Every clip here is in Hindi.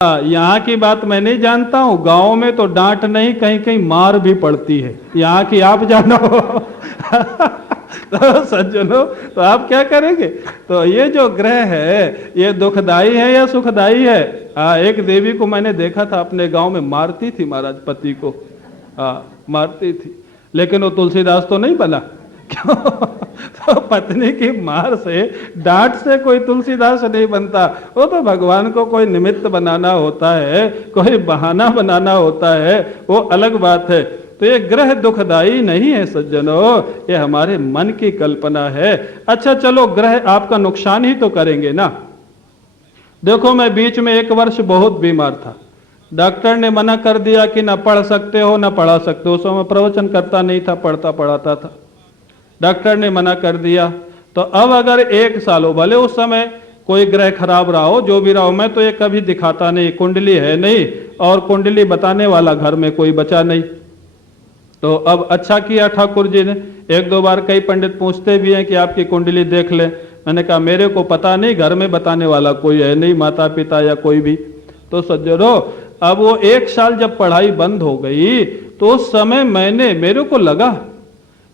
यहाँ की बात मैं नहीं जानता हूँ, गांव में तो डांट नहीं कहीं कहीं मार भी पड़ती है, यहाँ की आप जानो। तो सज्जनों, तो आप क्या करेंगे? तो ये जो ग्रह है ये दुखदाई है या सुखदाई है? एक देवी को मैंने देखा था अपने गांव में, मारती थी महाराज पति को, मारती थी, लेकिन वो तुलसीदास तो नहीं बना। क्यों? तो पत्नी की मार से, डांट से कोई तुलसीदास नहीं बनता। वो तो भगवान को कोई निमित्त बनाना होता है, कोई बहाना बनाना होता है, वो अलग बात है। तो ये ग्रह दुखदाई नहीं है सज्जनों, ये हमारे मन की कल्पना है। अच्छा चलो, ग्रह आपका नुकसान ही तो करेंगे ना। देखो, मैं बीच में 1 वर्ष बहुत बीमार था, डॉक्टर ने मना कर दिया कि ना पढ़ सकते हो ना पढ़ा सकते हो। उस समय प्रवचन करता नहीं था, पढ़ता पढ़ाता था, डॉक्टर ने मना कर दिया। तो अब अगर 1 साल हो, भले उस समय कोई ग्रह खराब रहा हो, जो भी रहा हो, मैं तो ये कभी दिखाता नहीं, कुंडली है नहीं, और कुंडली बताने वाला घर में कोई बचा नहीं। तो अब अच्छा किया ठाकुर जी ने, 1-2 बार कई पंडित पूछते भी हैं कि आपकी कुंडली देख लें। मैंने कहा मेरे को पता नहीं, घर में बताने वाला कोई है नहीं, माता पिता या कोई भी। तो सज्जनों, अब वो 1 साल जब पढ़ाई बंद हो गई तो उस समय मेरे को लगा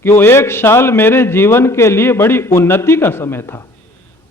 कि वो 1 साल मेरे जीवन के लिए बड़ी उन्नति का समय था।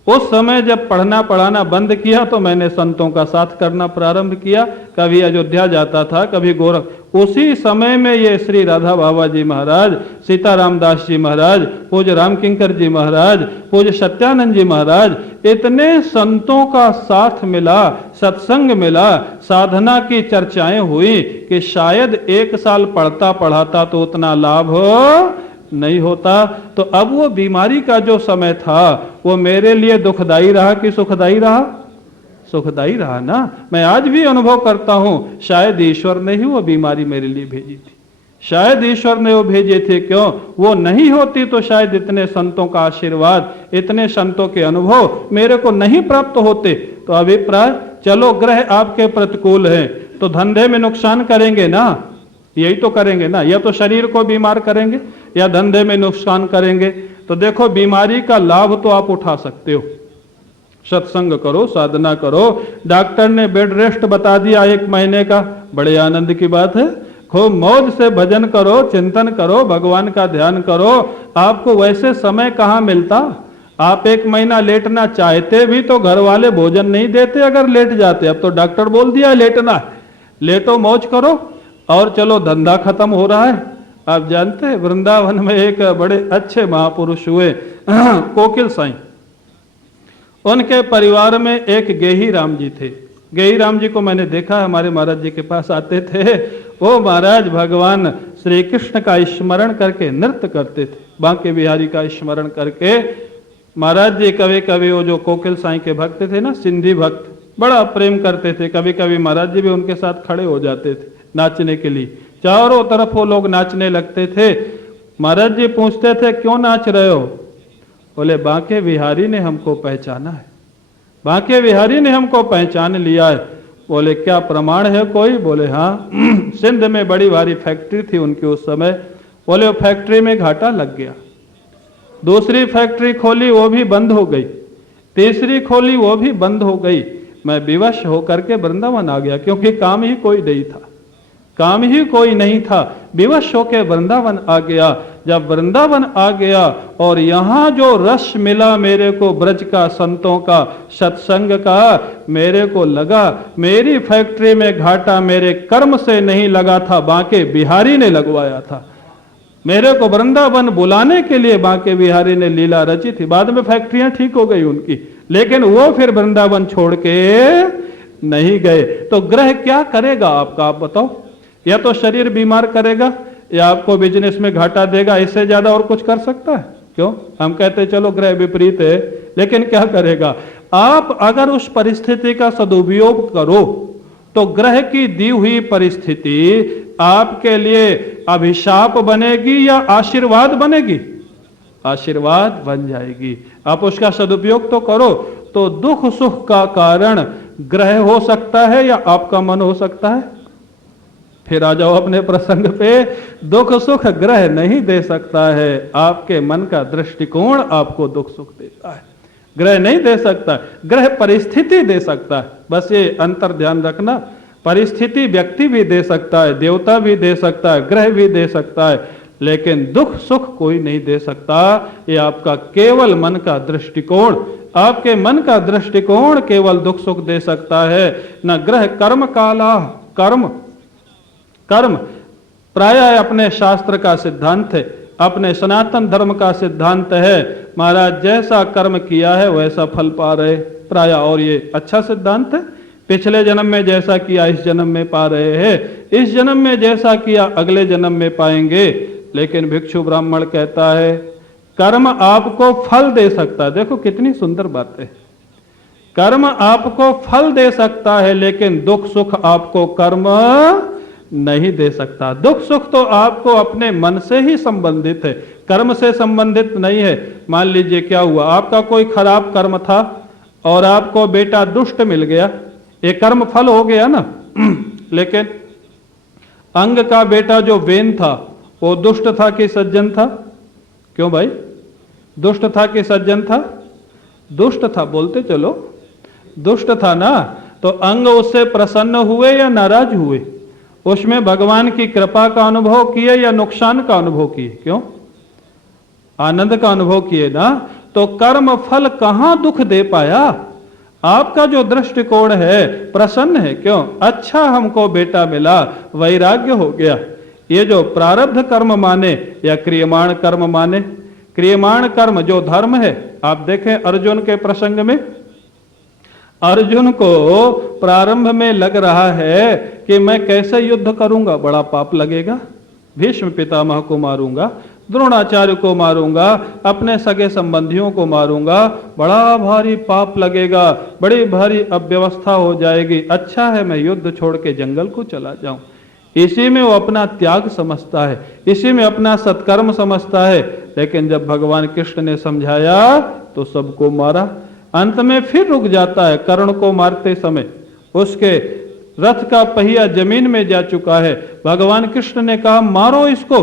उस समय जब पढ़ना पढ़ाना बंद किया तो मैंने संतों का साथ करना प्रारंभ किया। कभी अयोध्या जाता था, कभी गोरख। उसी समय में ये श्री राधा बाबा जी महाराज, सीताराम दास जी महाराज, पूज्य रामकिंकर जी महाराज, पूज्य सत्यानंद जी महाराज, इतने संतों का साथ मिला, सत्संग मिला, साधना की चर्चाएं हुई कि शायद 1 साल पढ़ता पढ़ाता तो उतना लाभ नहीं होता। तो अब वो बीमारी का जो समय था वो मेरे लिए दुखदाई रहा कि सुखदाई रहा? सुखदाई रहा ना। मैं आज भी अनुभव करता हूं, शायद ईश्वर ने ही वो बीमारी मेरे लिए भेजी थी, शायद ईश्वर ने वो भेजे थे। क्यों? वो नहीं होती तो शायद इतने संतों का आशीर्वाद, इतने संतों के अनुभव मेरे को नहीं प्राप्त होते। तो अभिप्राय, चलो ग्रह आपके प्रतिकूल हैं तो धंधे में नुकसान करेंगे ना, यही तो करेंगे ना, या तो शरीर को बीमार करेंगे या धंधे में नुकसान करेंगे। तो देखो, बीमारी का लाभ तो आप उठा सकते हो, सत्संग करो, साधना करो। डॉक्टर ने बेड रेस्ट बता दिया 1 महीने का, बड़े आनंद की बात है। खूब मौज से भजन करो, चिंतन करो, भगवान का ध्यान करो। आपको वैसे समय कहाँ मिलता? आप 1 महीना लेटना चाहते भी तो घर वाले भोजन नहीं देते अगर लेट जाते। अब तो डॉक्टर बोल दिया लेटना, लेटो, मौज करो। और चलो, धंधा खत्म हो रहा है। आप जानते हैं वृंदावन में एक बड़े अच्छे महापुरुष हुए, कोकिल साईं। उनके परिवार में एक गेही राम जी थे। गेही राम जी को मैंने देखा, हमारे महाराज जी के पास आते थे। वो महाराज भगवान श्री कृष्ण का स्मरण करके नृत्य करते थे, बांके बिहारी का स्मरण करके। महाराज जी कभी कभी, वो जो कोकिल साईं के भक्त थे ना, सिंधी भक्त, बड़ा प्रेम करते थे। कभी कभी महाराज जी भी उनके साथ खड़े हो जाते थे नाचने के लिए। चारों तरफ वो लोग नाचने लगते थे। महाराज जी पूछते थे क्यों नाच रहे हो? बोले बांके बिहारी ने हमको पहचाना है, बांके बिहारी ने हमको पहचान लिया है। बोले क्या प्रमाण है कोई? बोले हाँ, सिंध में बड़ी भारी फैक्ट्री थी उनकी उस समय। बोले वो फैक्ट्री में घाटा लग गया, दूसरी फैक्ट्री खोली वो भी बंद हो गई, तीसरी खोली वो भी बंद हो गई। मैं विवश होकर के वृंदावन आ गया, क्योंकि काम ही कोई नहीं था, काम ही कोई नहीं था। विवश होकर वृंदावन आ गया। जब वृंदावन आ गया और यहाँ जो रस मिला मेरे को ब्रज का, संतों का, सत्संग का, मेरे को लगा मेरी फैक्ट्री में घाटा मेरे कर्म से नहीं लगा था, बांके बिहारी ने लगवाया था। मेरे को वृंदावन बुलाने के लिए बांके बिहारी ने लीला रची थी। बाद में फैक्ट्रियां ठीक हो गई उनकी, लेकिन वो फिर वृंदावन छोड़ के नहीं गए। तो ग्रह क्या करेगा आपका, आप बताओ? या तो शरीर बीमार करेगा या आपको बिजनेस में घाटा देगा, इससे ज्यादा और कुछ कर सकता है? क्यों? हम कहते चलो ग्रह विपरीत है, लेकिन क्या करेगा? आप अगर उस परिस्थिति का सदुपयोग करो तो ग्रह की दी हुई परिस्थिति आपके लिए अभिशाप बनेगी या आशीर्वाद बनेगी? आशीर्वाद बन जाएगी। आप उसका सदुपयोग तो करो। तो दुख सुख का कारण ग्रह हो सकता है या आपका मन हो सकता है? फिर आ जाओ अपने प्रसंग पे। दुख सुख ग्रह नहीं दे सकता है, आपके मन का दृष्टिकोण आपको दुख सुख देता है। ग्रह नहीं दे सकता, ग्रह परिस्थिति दे सकता है। बस ये अंतर ध्यान रखना, परिस्थिति व्यक्ति भी दे सकता है, देवता भी दे सकता है, ग्रह भी दे सकता है, लेकिन दुख सुख कोई नहीं दे सकता। ये आपका केवल मन का दृष्टिकोण, आपके मन का दृष्टिकोण केवल दुख सुख दे सकता है। न ग्रह कर्म काला, कर्म कर्म प्रायः अपने शास्त्र का सिद्धांत है, अपने सनातन धर्म का सिद्धांत है। महाराज जैसा कर्म किया है वैसा फल पा रहे प्रायः, और ये अच्छा सिद्धांत है। पिछले जन्म में जैसा किया इस जन्म में पा रहे हैं, इस जन्म में जैसा किया अगले जन्म में पाएंगे। लेकिन भिक्षु ब्राह्मण कहता है कर्म आपको फल दे सकता है। देखो कितनी सुंदर बात है, कर्म आपको फल दे सकता है, लेकिन दुख सुख आपको कर्म नहीं दे सकता। दुख सुख तो आपको अपने मन से ही संबंधित है, कर्म से संबंधित नहीं है। मान लीजिए क्या हुआ, आपका कोई खराब कर्म था और आपको बेटा दुष्ट मिल गया, ये कर्म फल हो गया ना। लेकिन अंग का बेटा जो वेन था वो दुष्ट था कि सज्जन था? क्यों भाई, दुष्ट था कि सज्जन था? दुष्ट था, बोलते चलो, दुष्ट था ना। तो अंग उससे प्रसन्न हुए या नाराज हुए? उसमें भगवान की कृपा का अनुभव किए या नुकसान का अनुभव किए? क्यों? आनंद का अनुभव किए ना। तो कर्म फल कहां दुख दे पाया? आपका जो दृष्टिकोण है प्रसन्न है। क्यों? अच्छा हमको बेटा मिला, वैराग्य हो गया। ये जो प्रारब्ध कर्म माने या क्रियमाण कर्म माने, क्रियमाण कर्म जो धर्म है, आप देखें अर्जुन के प्रसंग में, अर्जुन को प्रारंभ में लग रहा है कि मैं कैसे युद्ध करूंगा, बड़ा पाप लगेगा, भीष्म पितामह को मारूंगा, द्रोणाचार्य को मारूंगा, अपने सगे संबंधियों को मारूंगा, बड़ा भारी पाप लगेगा, बड़ी भारी अव्यवस्था हो जाएगी। अच्छा है मैं युद्ध छोड़ के जंगल को चला जाऊं। इसी में वो अपना त्याग समझता है, इसी में अपना सत्कर्म समझता है। लेकिन जब भगवान कृष्ण ने समझाया तो सबको मारा। अंत में फिर रुक जाता है, कर्ण को मारते समय उसके रथ का पहिया जमीन में जा चुका है। भगवान कृष्ण ने कहा मारो इसको।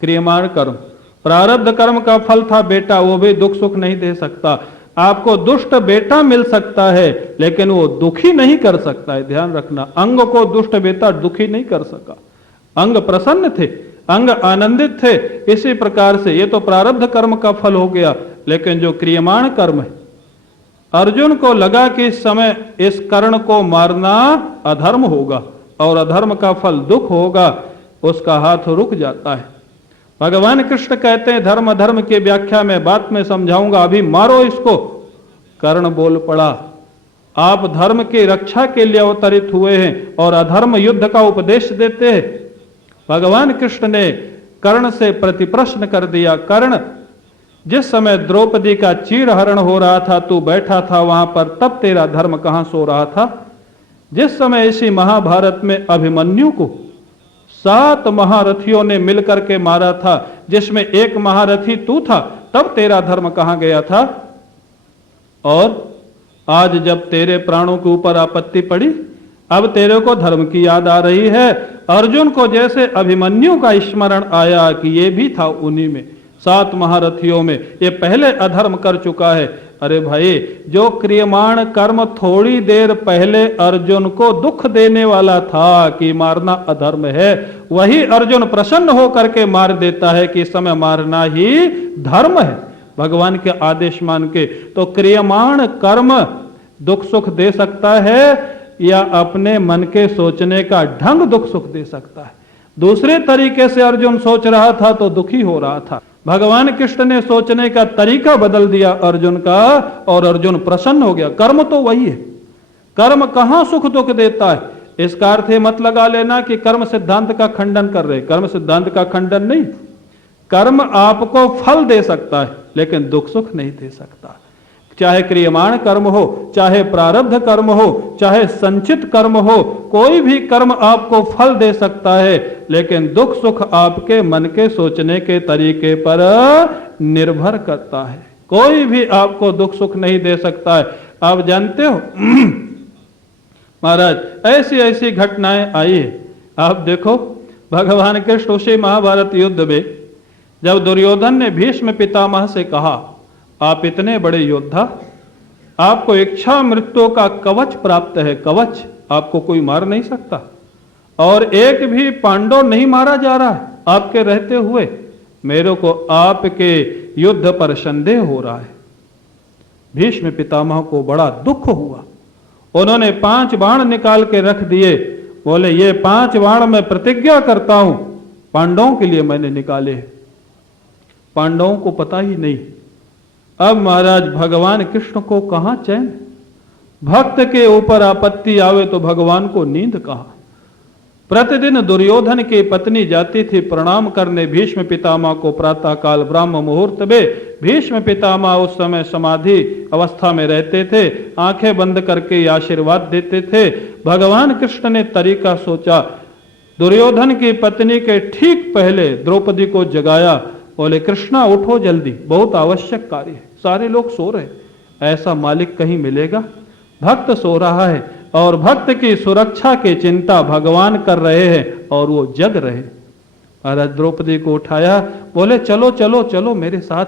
क्रियमाण कर्म, प्रारब्ध कर्म का फल था बेटा, वो भी दुख सुख नहीं दे सकता। आपको दुष्ट बेटा मिल सकता है लेकिन वो दुखी नहीं कर सकता है, ध्यान रखना। अंग को दुष्ट बेटा दुखी नहीं कर सका, अंग प्रसन्न थे, अंग आनंदित थे। इसी प्रकार से ये तो प्रारब्ध कर्म का फल हो गया। लेकिन जो क्रियमाण कर्म है, अर्जुन को लगा कि इस समय इस कर्ण को मारना अधर्म होगा और अधर्म का फल दुख होगा, उसका हाथ रुक जाता है। भगवान कृष्ण कहते हैं धर्म अधर्म की व्याख्या में बात में समझाऊंगा, अभी मारो इसको। कर्ण बोल पड़ा आप धर्म की रक्षा के लिए अवतरित हुए हैं और अधर्म युद्ध का उपदेश देते हैं। भगवान कृष्ण ने कर्ण से प्रतिप्रश्न कर दिया, कर्ण जिस समय द्रौपदी का चीरहरण हो रहा था तू बैठा था वहां पर, तब तेरा धर्म कहां सो रहा था? जिस समय इसी महाभारत में अभिमन्यु को 7 महारथियों ने मिलकर के मारा था, जिसमें एक महारथी तू था, तब तेरा धर्म कहां गया था? और आज जब तेरे प्राणों के ऊपर आपत्ति पड़ी, अब तेरे को धर्म की याद आ रही है। अर्जुन को जैसे अभिमन्यु का स्मरण आया कि ये भी था उन्हीं में, 7 महारथियों में, ये पहले अधर्म कर चुका है। अरे भाई, जो क्रियमाण कर्म थोड़ी देर पहले अर्जुन को दुख देने वाला था कि मारना अधर्म है, वही अर्जुन प्रसन्न होकर के मार देता है कि इस समय मारना ही धर्म है भगवान के आदेश मान के। तो क्रियमाण कर्म दुख सुख दे सकता है या अपने मन के सोचने का ढंग दुख सुख दे सकता है? दूसरे तरीके से अर्जुन सोच रहा था तो दुखी हो रहा था। भगवान कृष्ण ने सोचने का तरीका बदल दिया अर्जुन का और अर्जुन प्रसन्न हो गया। कर्म तो वही है, कर्म कहां सुख दुख देता है? इसका अर्थ मत लगा लेना कि कर्म सिद्धांत का खंडन कर रहे, कर्म सिद्धांत का खंडन नहीं। कर्म आपको फल दे सकता है लेकिन दुख सुख नहीं दे सकता। चाहे क्रियमाण कर्म हो, चाहे प्रारब्ध कर्म हो, चाहे संचित कर्म हो, कोई भी कर्म आपको फल दे सकता है लेकिन दुख सुख आपके मन के सोचने के तरीके पर निर्भर करता है। कोई भी आपको दुख सुख नहीं दे सकता है। आप जानते हो महाराज, ऐसी ऐसी घटनाएं आई है। आप देखो भगवान कृष्ण उसी महाभारत युद्ध में जब दुर्योधन ने भीष्म पितामह से कहा आप इतने बड़े योद्धा, आपको इच्छा मृत्यु का कवच प्राप्त है, कवच, आपको कोई मार नहीं सकता, और एक भी पांडव नहीं मारा जा रहा है आपके रहते हुए। मेरे को आपके युद्ध पर संदेह हो रहा है। भीष्म पितामह को बड़ा दुख हुआ। उन्होंने 5 बाण निकाल के रख दिए। बोले ये 5 बाण मैं प्रतिज्ञा करता हूं, पांडवों के लिए मैंने निकाले। पांडवों को पता ही नहीं। अब महाराज भगवान कृष्ण को कहां चैन, भक्त के ऊपर आपत्ति आवे तो भगवान को नींद कहां। प्रतिदिन दुर्योधन की पत्नी जाती थी प्रणाम करने भीष्म पितामह को प्रातः काल ब्राह्म मुहूर्त में। भीष्म पितामह उस समय समाधि अवस्था में रहते थे, आंखें बंद करके आशीर्वाद देते थे। भगवान कृष्ण ने तरीका सोचा, दुर्योधन की पत्नी के ठीक पहले द्रौपदी को जगाया। बोले कृष्णा उठो जल्दी, बहुत आवश्यक कार्य है, सारे लोग सो रहे, ऐसा मालिक कहीं मिलेगा? भक्त सो रहा है और भक्त की सुरक्षा की चिंता भगवान कर रहे हैं और वो जग रहे। महाराज द्रौपदी को उठाया, बोले चलो चलो चलो मेरे साथ।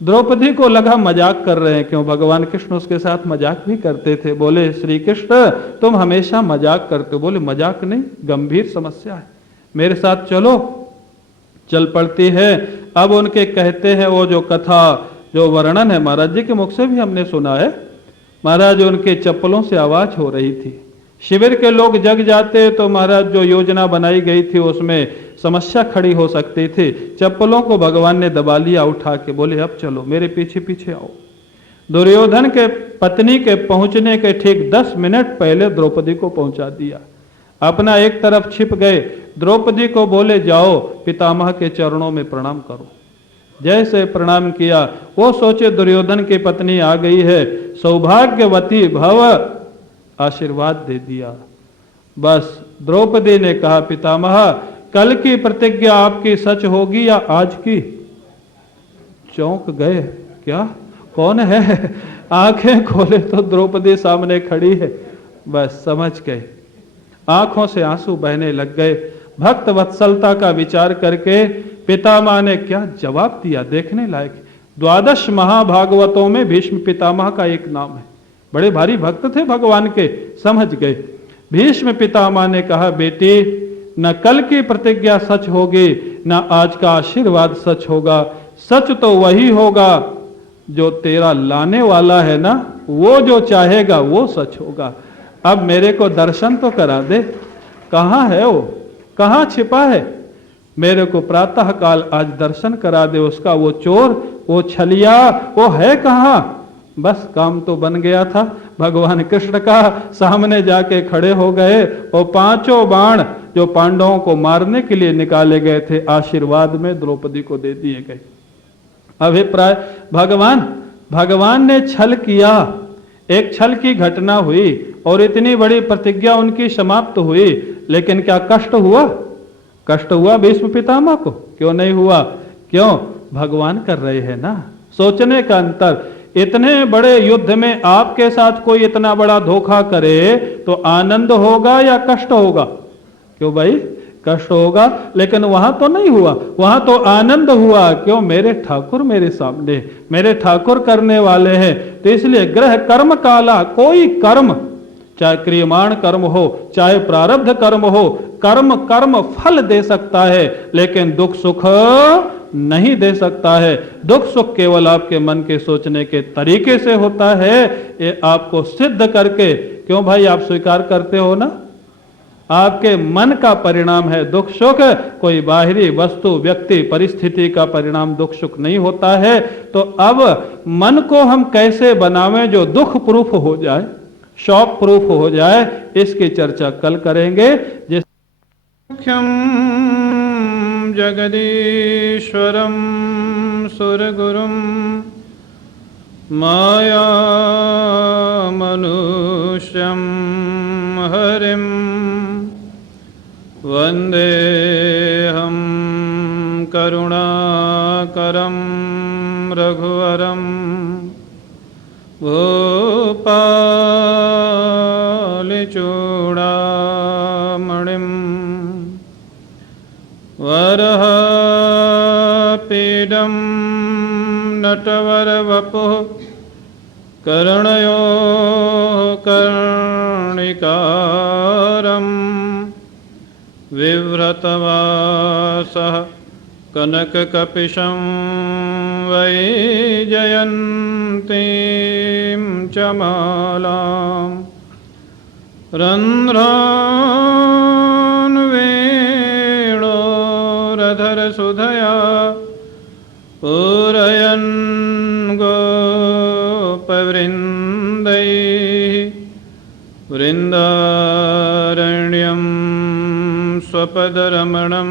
द्रौपदी को लगा मजाक कर रहे हैं, क्यों भगवान कृष्ण उसके साथ मजाक भी करते थे। बोले श्री कृष्ण तुम हमेशा मजाक करते हो। बोले मजाक नहीं, गंभीर समस्या है, मेरे साथ चलो। चल पड़ती है। अब उनके कहते हैं वो जो कथा, जो वर्णन है महाराज जी के मुख से भी हमने सुना है। महाराज उनके चप्पलों से आवाज हो रही थी। शिविर के लोग जग जाते तो महाराज जो योजना बनाई गई थी उसमें समस्या खड़ी हो सकती थी। चप्पलों को भगवान ने दबा लिया उठा के। बोले अब चलो मेरे पीछे पीछे आओ। दुर्योधन के पत्नी के पहुंचने के ठीक 10 मिनट पहले द्रौपदी को पहुंचा दिया। अपना एक तरफ छिप गए। द्रौपदी को बोले जाओ पितामह के चरणों में प्रणाम करो। जैसे प्रणाम किया, वो सोचे दुर्योधन की पत्नी आ गई है, सौभाग्यवती भव, आशीर्वाद दे दिया। बस द्रौपदी ने कहा पितामह कल की प्रतिज्ञा आपकी सच होगी या आज की? चौंक गए, क्या कौन है? आंखें खोले तो द्रौपदी सामने खड़ी है। बस समझ गए, आंखों से आंसू बहने लग गए। भक्त वत्सलता का विचार करके पितामह ने क्या जवाब दिया, देखने लायक। 12 महाभागवतों में भीष्म पितामह का एक नाम है। बड़े भारी भक्त थे भगवान के, समझ गए। भीष्म पितामह ने कहा बेटी न कल की प्रतिज्ञा सच होगी न आज का आशीर्वाद सच होगा। सच तो वही होगा जो तेरा लाने वाला है ना, वो जो चाहेगा वो सच होगा। अब मेरे को दर्शन तो करा दे, कहां है वो, कहां छिपा है? मेरे को प्रातः काल आज दर्शन करा दे उसका। वो चोर, वो छलिया, वो है कहां? बस काम तो बन गया था। भगवान कृष्ण का सामने जाके खड़े हो गए। वो 5 बाण जो पांडवों को मारने के लिए निकाले गए थे, आशीर्वाद में द्रौपदी को दे दिए गए। अभिप्राय भगवान ने छल किया। एक छल की घटना हुई और इतनी बड़ी प्रतिज्ञा उनकी समाप्त हुई, लेकिन क्या कष्ट हुआ? कष्ट हुआ भीष्म पितामह को? क्यों नहीं हुआ? क्यों? भगवान कर रहे हैं ना। सोचने का अंतर। इतने बड़े युद्ध में आपके साथ कोई इतना बड़ा धोखा करे तो आनंद होगा या कष्ट होगा? क्यों भाई? कष्ट होगा। लेकिन वहां तो नहीं हुआ, वहां तो आनंद हुआ। क्यों? मेरे ठाकुर मेरे सामने, मेरे ठाकुर करने वाले हैं। तो इसलिए ग्रह कर्म काला, कोई कर्म, चाहे क्रियमाण कर्म हो चाहे प्रारब्ध कर्म हो, कर्म फल दे सकता है, लेकिन दुख सुख नहीं दे सकता है। दुख सुख केवल आपके मन के सोचने के तरीके से होता है। ये आपको सिद्ध करके, क्यों भाई आप स्वीकार करते हो ना, आपके मन का परिणाम है दुख सुख। कोई बाहरी वस्तु, व्यक्ति, परिस्थिति का परिणाम दुख सुख नहीं होता है। तो अब मन को हम कैसे बनावें जो दुख प्रूफ हो जाए, शॉक प्रूफ हो जाए, इसकी चर्चा कल करेंगे। जिस मुख्यम जगदीश्वरम सुरगुरुम माया मनुष्यम हरिम वंदे हम करुणाकरम रघुवरम भूपालचूड़ामणिं वरहपीडं नटवर वपुः कर्णयो कर्णिकारम् विव्रतवासः कनककपिशं वैजयन्तीं च मालाम् रन्ध्रान्वेणोरधरसुधया पूरयन् गोपवृन्दैः वृन्दारण्यं स्वपदरमणं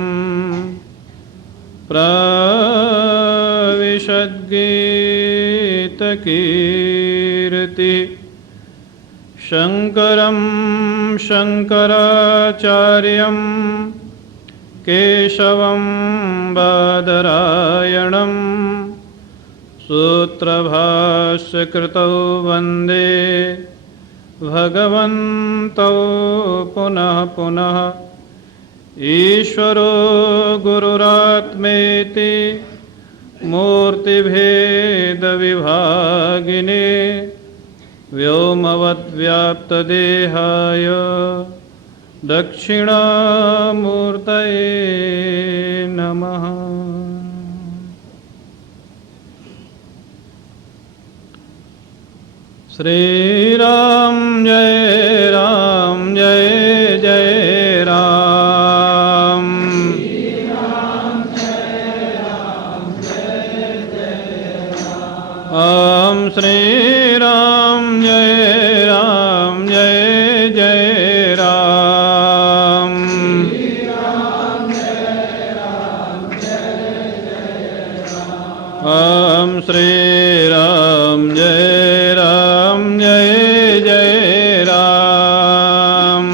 प्राविशद्गीतकीर्तिः शङ्करं शङ्कराचार्यं केशवं बादरायणं सूत्रभाष्यकृतौ वन्दे भगवन्तौ पुनः पुनः ईश्वरो गुरुरात्मेति मूर्तिभेदविभागिने व्योमवद्व्याप्तदेहाय दक्षिणामूर्तये नमः। श्री राम जय जय राम। ओम श्री राम जय जय राम। ओम श्री राम जय जय राम।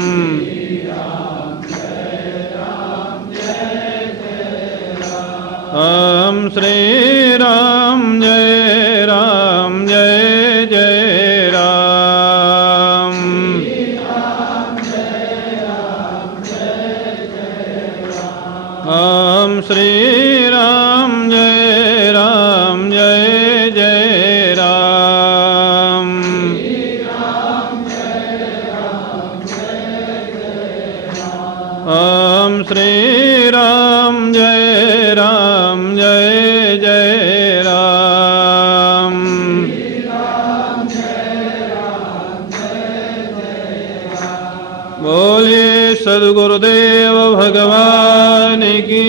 ओम श्री राम जय जय राम। ओम श्री राम जय जय राम। ओम श्री राम जय जय राम। बोलिए सद्गुरुदेव भगवान की,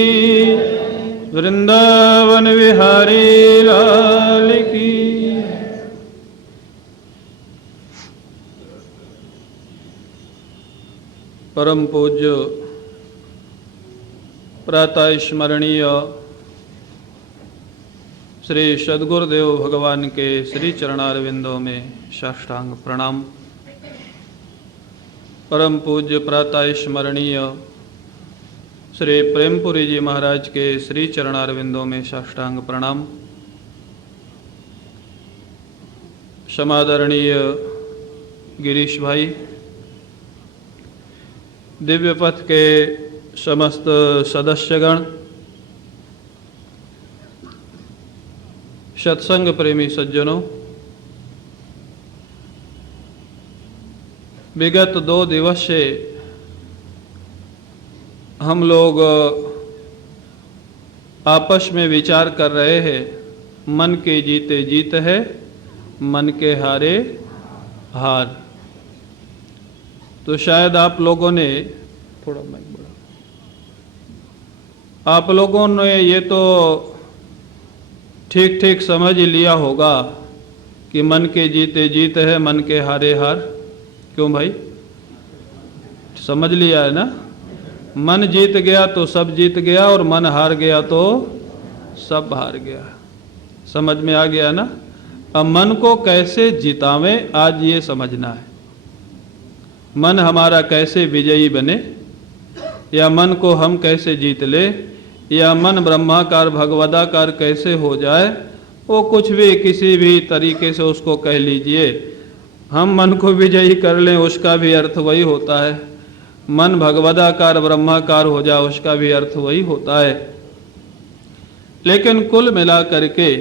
वृंदावन विहारी लाल की। परम पूज्य प्रातः स्मरणीय श्री सद्गुरुदेव भगवान के श्री चरणारविंदों में साष्टांग प्रणाम। परम पूज्य प्रातः स्मरणीय श्री प्रेमपुरी जी महाराज के श्री चरणारविंदों में साष्टांग प्रणाम। समादरणीय गिरीश भाई, दिव्य पथ के समस्त सदस्यगण, सत्संग प्रेमी सज्जनों, विगत 2 दिवस से हम लोग आपस में विचार कर रहे हैं, मन के जीते जीत है, मन के हारे हार। तो शायद आप लोगों ने थोड़ा माइक बढ़ा, आप लोगों ने ये तो ठीक ठीक समझ लिया होगा कि मन के जीते जीत है, मन के हारे हार। क्यों भाई, समझ लिया है ना? मन जीत गया तो सब जीत गया, और मन हार गया तो सब हार गया। समझ में आ गया ना? अब मन को कैसे जितावें, आज ये समझना है। मन हमारा कैसे विजयी बने, या मन को हम कैसे जीत ले, या मन ब्रह्माकार भगवदाकार कैसे हो जाए, वो कुछ भी किसी भी तरीके से उसको कह लीजिए। हम मन को विजयी कर लें, उसका भी अर्थ वही होता है। मन भगवदाकार ब्रह्माकार हो जाए, उसका भी अर्थ वही होता है। लेकिन कुल मिला करके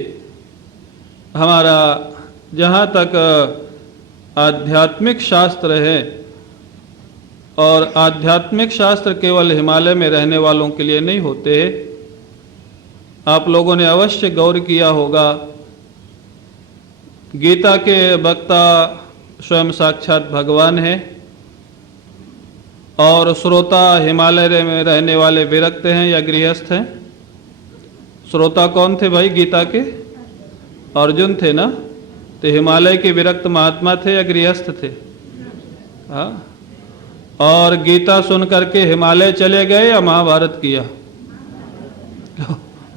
हमारा जहाँ तक आध्यात्मिक शास्त्र है, और आध्यात्मिक शास्त्र केवल हिमालय में रहने वालों के लिए नहीं होते। आप लोगों ने अवश्य गौर किया होगा, गीता के वक्ता स्वयं साक्षात भगवान हैं और श्रोता हिमालय में रहने वाले विरक्त हैं या गृहस्थ हैं? श्रोता कौन थे भाई गीता के? अर्जुन थे ना। तो हिमालय के विरक्त महात्मा थे या गृहस्थ थे? हाँ। और गीता सुन करके हिमालय चले गए या महाभारत किया?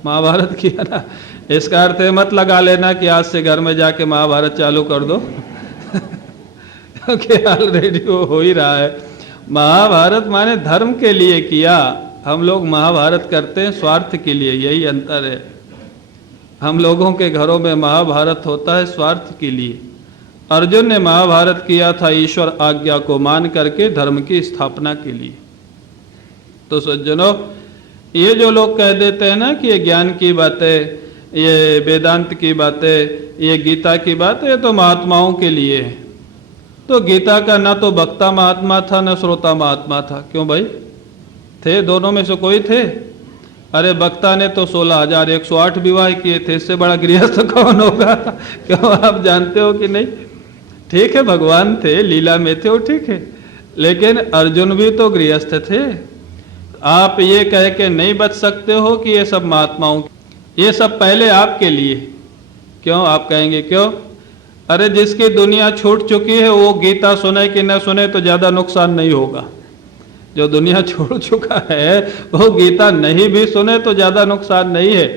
महाभारत किया ना। इसका अर्थ है मत लगा लेना कि आज से घर में जाके महाभारत चालू कर दो क्योंकि ऑलरेडी वो हो ही रहा है। महाभारत माने धर्म के लिए किया, हम लोग महाभारत करते हैं स्वार्थ के लिए, यही अंतर है। हम लोगों के घरों में महाभारत होता है स्वार्थ के लिए। अर्जुन ने महाभारत किया था ईश्वर आज्ञा को मान करके धर्म की स्थापना के लिए। तो सज्जनों, ये जो लोग कह देते हैं ना कि ये ज्ञान की बातें, ये वेदांत की बातें, ये गीता की बातें, ये तो महात्माओं के लिए है। तो गीता का ना तो वक्ता महात्मा था ना श्रोता महात्मा था। क्यों भाई? थे, दोनों में से कोई थे? अरे वक्ता ने तो 16,108 विवाह किए थे, इससे बड़ा गृहस्थ कौन होगा? क्यों, आप जानते हो कि नहीं? ठीक है, भगवान थे, लीला में थे, वो ठीक है, लेकिन अर्जुन भी तो गृहस्थ थे। आप ये कह के नहीं बच सकते हो कि ये सब महात्माओं, ये सब पहले आपके लिए। क्यों? आप कहेंगे क्यों? अरे जिसकी दुनिया छूट चुकी है वो गीता सुने कि न सुने तो ज्यादा नुकसान नहीं होगा। जो दुनिया छोड़ चुका है वो गीता नहीं भी सुने तो ज्यादा नुकसान नहीं है।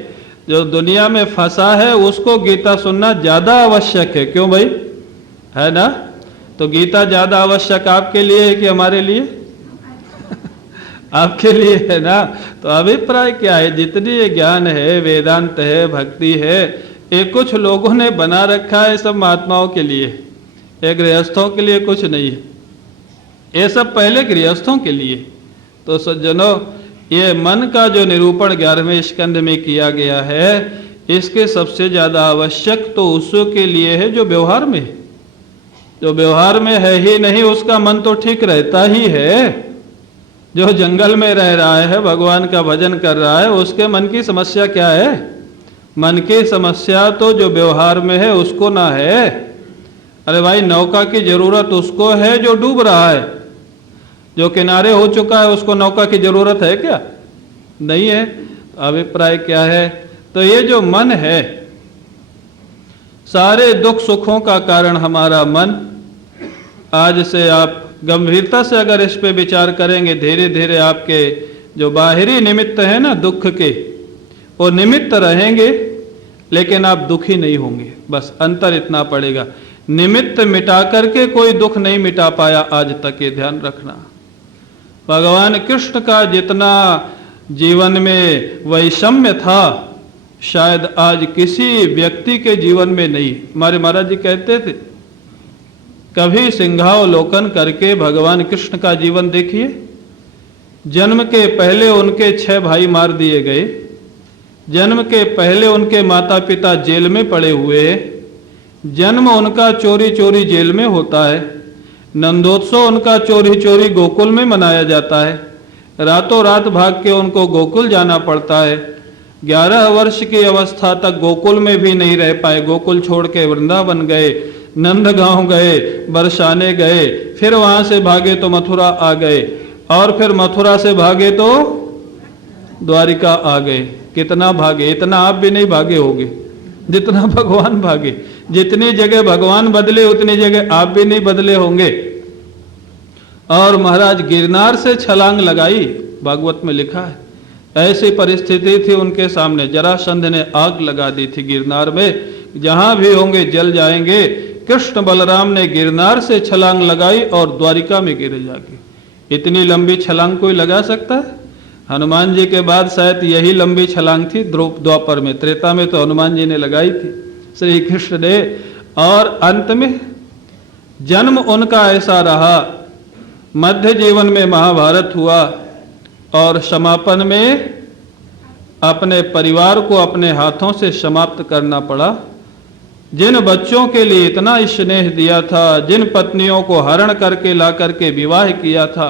जो दुनिया में फंसा है उसको गीता सुनना ज्यादा आवश्यक है। क्यों भाई? है ना? तो गीता ज्यादा आवश्यक आपके लिए है कि हमारे लिए? आपके लिए है ना। तो अभिप्राय क्या है? जितनी ये ज्ञान है, वेदांत है, भक्ति है, ये कुछ लोगों ने बना रखा है सब महात्माओं के लिए, ये गृहस्थों के लिए कुछ नहीं है। ये सब पहले गृहस्थों के लिए। तो सज्जनों, ये मन का जो निरूपण 11वें स्कंद में किया गया है, इसके सबसे ज्यादा आवश्यक तो उसके लिए है जो व्यवहार में है। जो व्यवहार में है ही नहीं उसका मन तो ठीक रहता ही है। जो जंगल में रह रहा है, भगवान का भजन कर रहा है, उसके मन की समस्या क्या है? मन की समस्या तो जो व्यवहार में है उसको ना है। अरे भाई, नौका की जरूरत उसको है जो डूब रहा है। जो किनारे हो चुका है उसको नौका की जरूरत है क्या? नहीं है। तो अभिप्राय क्या है? तो ये जो मन है, सारे दुख सुखों का कारण हमारा मन। आज से आप गंभीरता से अगर इस पे विचार करेंगे, धीरे धीरे आपके जो बाहरी निमित्त है ना दुख के, वो निमित्त रहेंगे लेकिन आप दुखी नहीं होंगे। बस अंतर इतना पड़ेगा। निमित्त मिटा करके कोई दुख नहीं मिटा पाया आज तक, ये ध्यान रखना। भगवान कृष्ण का जितना जीवन में वैषम्य था, शायद आज किसी व्यक्ति के जीवन में नहीं। हमारे महाराज जी कहते थे, कभी सिंहावलोकन करके भगवान कृष्ण का जीवन देखिए। जन्म के पहले उनके 6 भाई मार दिए गए, जन्म के पहले उनके माता पिता जेल में पड़े हुए, जन्म उनका चोरी चोरी जेल में होता है, नंदोत्सव उनका चोरी चोरी गोकुल में मनाया जाता है, रातों रात भाग के उनको गोकुल जाना पड़ता है। 11 वर्ष की अवस्था तक गोकुल में भी नहीं रह पाए, गोकुल छोड़ के वृंदावन गए, नंदगांव गए, बरसाने गए, फिर वहां से भागे तो मथुरा आ गए, और फिर मथुरा से भागे तो द्वारिका आ गए। कितना भागे? इतना आप भी नहीं भागे होगे जितना भगवान भागे। जितनी जगह भगवान बदले उतनी जगह आप भी नहीं बदले होंगे। और महाराज गिरनार से छलांग लगाई, भागवत में लिखा है। ऐसी परिस्थिति थी उनके सामने, जरासंध ने आग लगा दी थी गिरनार में, जहां भी होंगे जल जाएंगे। कृष्ण बलराम ने गिरनार से छलांग लगाई और द्वारिका में गिरे जाके। इतनी लंबी छलांग कोई लगा सकता है? हनुमान जी के बाद शायद यही लंबी छलांग थी द्वापर में। त्रेता में तो हनुमान जी ने लगाई थी, श्री कृष्ण ने। और अंत में जन्म उनका ऐसा रहा, मध्य जीवन में महाभारत हुआ और समापन में अपने परिवार को अपने हाथों से समाप्त करना पड़ा। जिन बच्चों के लिए इतना स्नेह दिया था, जिन पत्नियों को हरण करके ला करके विवाह किया था,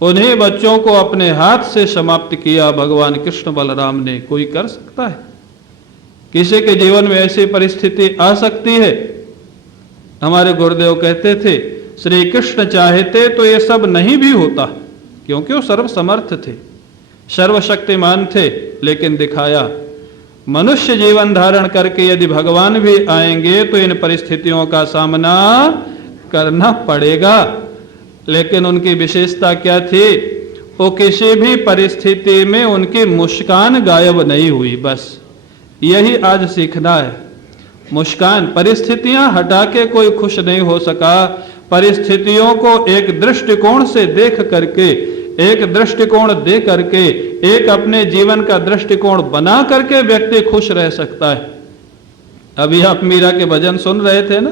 उन्हीं बच्चों को अपने हाथ से समाप्त किया भगवान कृष्ण बलराम ने। कोई कर सकता है? किसी के जीवन में ऐसी परिस्थिति आ सकती है? हमारे गुरुदेव कहते थे, श्री कृष्ण चाहते तो ये सब नहीं भी होता, क्योंकि वो सर्वसमर्थ थे, सर्वशक्तिमान थे, लेकिन दिखाया। मनुष्य जीवन धारण करके यदि भगवान भी आएंगे तो इन परिस्थितियों का सामना करना पड़ेगा। लेकिन उनकी विशेषता क्या थी? वो किसी भी परिस्थिति में उनकी मुस्कान गायब नहीं हुई। बस यही आज सीखना है। मुस्कान, परिस्थितियां हटा के कोई खुश नहीं हो सका। परिस्थितियों को एक दृष्टिकोण से देख करके, एक दृष्टिकोण दे करके, एक अपने जीवन का दृष्टिकोण बना करके व्यक्ति खुश रह सकता है। अभी आप मीरा के भजन सुन रहे थे ना,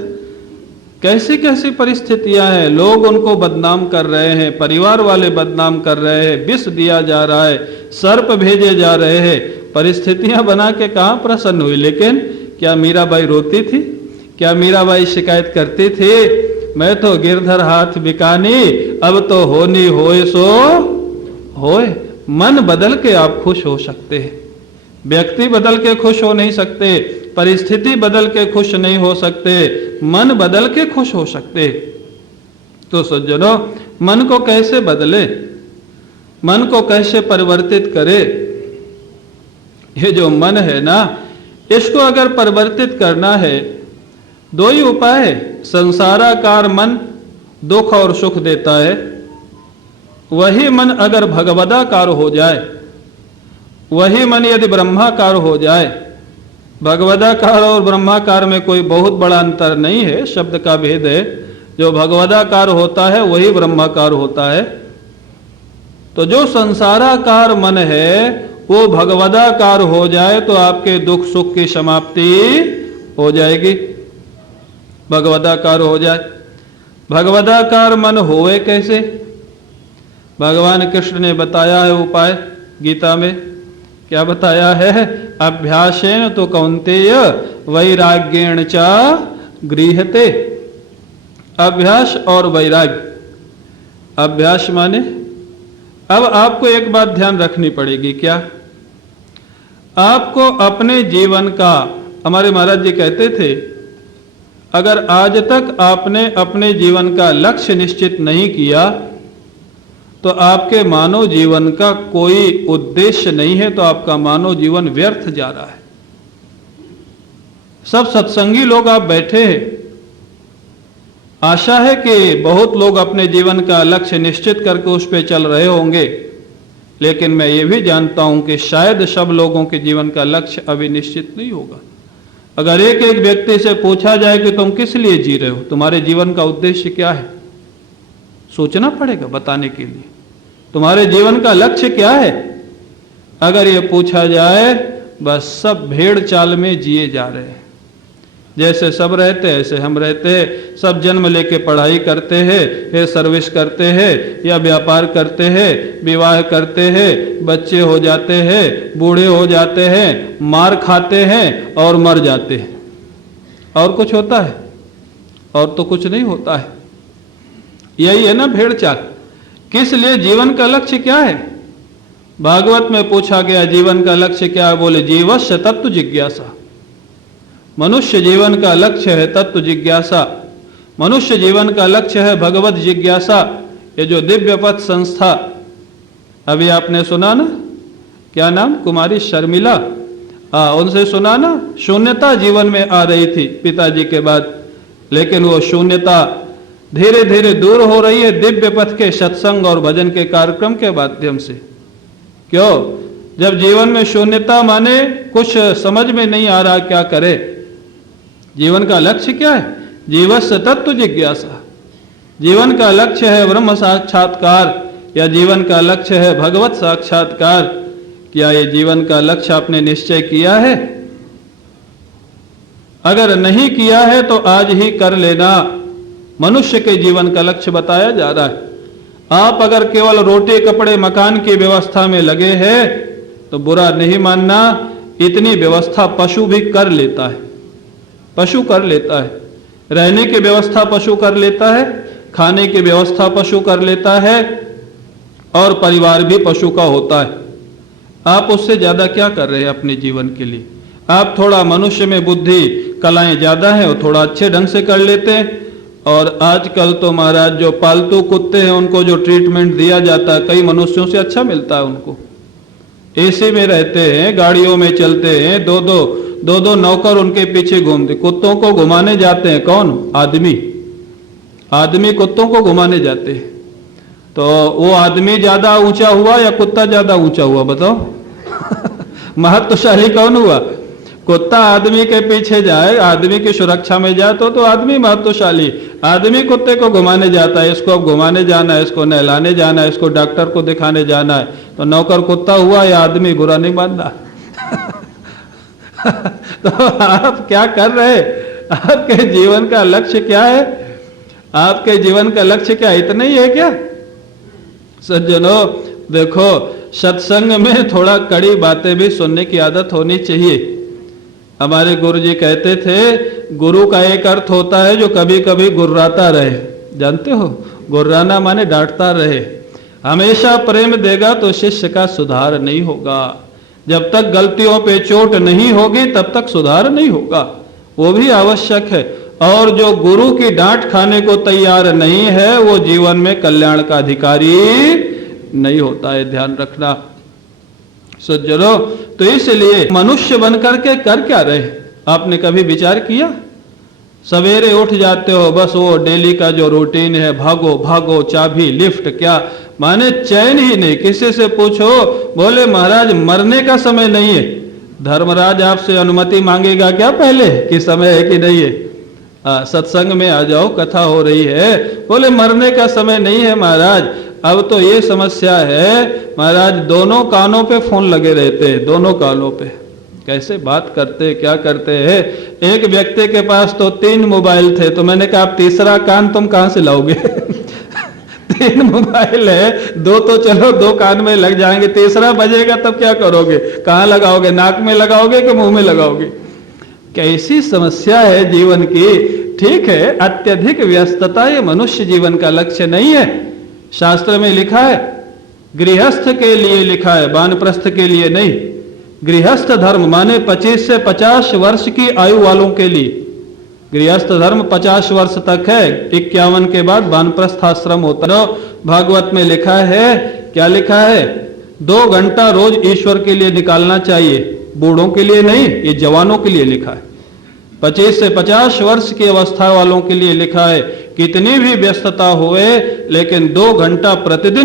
कैसी कैसी परिस्थितियां हैं। लोग उनको बदनाम कर रहे हैं, परिवार वाले बदनाम कर रहे हैं, विष दिया जा रहा है, सर्प भेजे जा रहे हैं। परिस्थितियां बना के कहां प्रसन्न हुई। लेकिन क्या मीराबाई रोती थी? क्या मीराबाई शिकायत करती थी? मैं तो गिरधर हाथ बिकानी, अब तो होनी होए सो होए। मन बदल के आप खुश हो सकते हैं। व्यक्ति बदल के खुश हो नहीं सकते, परिस्थिति बदल के खुश नहीं हो सकते, मन बदल के खुश हो सकते। तो सज्जनों, मन को कैसे बदले, मन को कैसे परिवर्तित करे? ये जो मन है ना, इसको अगर परिवर्तित करना है, दो ही उपाय है। संसाराकार मन दुख और सुख देता है, वही मन अगर भगवदाकार हो जाए, वही मन यदि ब्रह्माकार हो जाए। भगवदाकार और ब्रह्माकार में कोई बहुत बड़ा अंतर नहीं है, शब्द का भेद है। जो भगवदाकार होता है वही ब्रह्माकार होता है। तो जो संसाराकार मन है वो भगवदाकार हो जाए तो आपके दुख सुख की समाप्ति हो जाएगी। भगवदाकार हो जाए। भगवदाकार मन होए कैसे? भगवान कृष्ण ने बताया है उपाय गीता में। क्या बताया है? अभ्यासेन तो कौन्तेय वैराग्येण च गृह्यते। अभ्यास और वैराग्य। अभ्यास माने, अब आपको एक बात ध्यान रखनी पड़ेगी। क्या? आपको अपने जीवन का, हमारे महाराज जी कहते थे, अगर आज तक आपने अपने जीवन का लक्ष्य निश्चित नहीं किया तो आपके मानव जीवन का कोई उद्देश्य नहीं है, तो आपका मानव जीवन व्यर्थ जा रहा है। सब सत्संगी लोग आप बैठे हैं, आशा है कि बहुत लोग अपने जीवन का लक्ष्य निश्चित करके उस पर चल रहे होंगे, लेकिन मैं ये भी जानता हूं कि शायद सब लोगों के जीवन का लक्ष्य अभी निश्चित नहीं होगा। अगर एक एक व्यक्ति से पूछा जाए कि तुम किस लिए जी रहे हो, तुम्हारे जीवन का उद्देश्य क्या है, सोचना पड़ेगा बताने के लिए। तुम्हारे जीवन का लक्ष्य क्या है? अगर ये पूछा जाए, बस सब भेड़ चाल में जिए जा रहे हैं। जैसे सब रहते हैं ऐसे हम रहते हैं। सब जन्म लेके पढ़ाई करते हैं, फिर सर्विस करते हैं या व्यापार करते हैं, विवाह करते हैं, बच्चे हो जाते हैं, बूढ़े हो जाते हैं, मार खाते हैं और मर जाते हैं। और कुछ होता है? और तो कुछ नहीं होता है। यही है ना भेड़ चाल। किस लिए? जीवन का लक्ष्य क्या है? भागवत में पूछा गया जीवन का लक्ष्य क्या है? बोले जीवस्य तत्व जिज्ञासा। मनुष्य जीवन का लक्ष्य है तत्व जिज्ञासा। मनुष्य जीवन का लक्ष्य है भगवत जिज्ञासा। ये जो दिव्य पथ संस्था अभी आपने सुना ना, क्या नाम? कुमारी शर्मिला। उनसे सुना ना, शून्यता जीवन में आ रही थी पिताजी के बाद, लेकिन वो शून्यता धीरे धीरे दूर हो रही है दिव्य पथ के सत्संग और भजन के कार्यक्रम के माध्यम से। क्यों? जब जीवन में शून्यता माने कुछ समझ में नहीं आ रहा क्या करे। जीवन का लक्ष्य क्या है? जीवस्य तत्व जिज्ञासा। जीवन का लक्ष्य है ब्रह्म साक्षात्कार या जीवन का लक्ष्य है भगवत साक्षात्कार। क्या ये जीवन का लक्ष्य आपने निश्चय किया है? अगर नहीं किया है तो आज ही कर लेना। मनुष्य के जीवन का लक्ष्य बताया जा रहा है। आप अगर केवल रोटी कपड़े मकान की व्यवस्था में लगे हैं तो बुरा नहीं मानना, इतनी व्यवस्था पशु भी कर लेता है। पशु कर लेता है, रहने की व्यवस्था पशु कर लेता है, खाने की व्यवस्था पशु कर लेता है, और परिवार भी पशु का होता है। आप उससे ज्यादा क्या कर रहे हैं अपने जीवन के लिए? आप थोड़ा मनुष्य में बुद्धि कलाएं ज्यादा है, वो थोड़ा अच्छे ढंग से कर लेते हैं। और आजकल तो महाराज जो पालतू कुत्ते हैं उनको जो ट्रीटमेंट दिया जाता है कई मनुष्यों से अच्छा मिलता है उनको। एसी में रहते हैं, गाड़ियों में चलते हैं, दो दो नौकर उनके पीछे घूमते। कुत्तों को घुमाने जाते हैं कौन? आदमी कुत्तों को घुमाने जाते हैं। तो वो आदमी ज्यादा ऊंचा हुआ या कुत्ता ज्यादा ऊंचा हुआ बताओ? महत्वशाली कौन हुआ? कुत्ता आदमी के पीछे जाए, आदमी की सुरक्षा में जाए तो आदमी महत्वशाली। आदमी कुत्ते को घुमाने जाता है, इसको अब घुमाने जाना है, इसको नहलाने जाना है, इसको डॉक्टर को दिखाने जाना है, तो नौकर कुत्ता हुआ या आदमी? बुरा नहीं मानना। तो आप क्या कर रहे? आपके जीवन का लक्ष्य क्या है? आपके जीवन का लक्ष्य क्या इतना ही है क्या? सज्जनों देखो, सत्संग में थोड़ा कड़ी बातें भी सुनने की आदत होनी चाहिए। हमारे गुरु जी कहते थे, गुरु का एक अर्थ होता है जो कभी कभी गुर्राता रहे। जानते हो, गुर्राना माने डांटता रहे। हमेशा प्रेम देगा तो शिष्य का सुधार नहीं होगा। जब तक गलतियों पे चोट नहीं होगी तब तक सुधार नहीं होगा, वो भी आवश्यक है। और जो गुरु की डांट खाने को तैयार नहीं है वो जीवन में कल्याण का अधिकारी नहीं होता है, ध्यान रखना सज्जनों। तो इसलिए मनुष्य बनकर के कर क्या रहे? आपने कभी विचार किया? सवेरे उठ जाते हो, बस वो डेली का जो रूटीन है, भागो भागो, चाबी, लिफ्ट, क्या माने चैन ही नहीं। किसी से पूछो, बोले महाराज मरने का समय नहीं है। धर्मराज आपसे अनुमति मांगेगा क्या पहले कि समय है कि नहीं है? सत्संग में आ जाओ, कथा हो रही है, बोले मरने का समय नहीं है महाराज। अब तो ये समस्या है महाराज, दोनों कानों पे फोन लगे रहते हैं, दोनों कानों पे। कैसे बात करते, क्या करते हैं? एक व्यक्ति के पास तो 3 मोबाइल थे, तो मैंने कहा आप तीसरा कान तुम कहां से लाओगे? 3 मोबाइल है, 2 तो चलो 2 कान में लग जाएंगे, तीसरा बजेगा तब क्या करोगे? कहां लगाओगे? नाक में लगाओगे कि मुंह में लगाओगे? कैसी समस्या है जीवन की। ठीक है, अत्यधिक व्यस्तता ये मनुष्य जीवन का लक्ष्य नहीं है। शास्त्र में लिखा है, गृहस्थ के लिए लिखा है, वानप्रस्थ के लिए नहीं। गृहस्थ धर्म माने 25 से 50 वर्ष की आयु वालों के लिए। गृहस्थ धर्म 50 वर्ष तक है, 51 के बाद वानप्रस्थ आश्रम होता है। भागवत में लिखा है, क्या लिखा है? 2 घंटा रोज ईश्वर के लिए निकालना चाहिए। बूढ़ों के लिए नहीं, ये जवानों के लिए लिखा है। 25 से 50 वर्ष की अवस्था वालों के लिए लिखा है। कितनी भी व्यस्तता हुए लेकिन 2 घंटा प्रतिदिन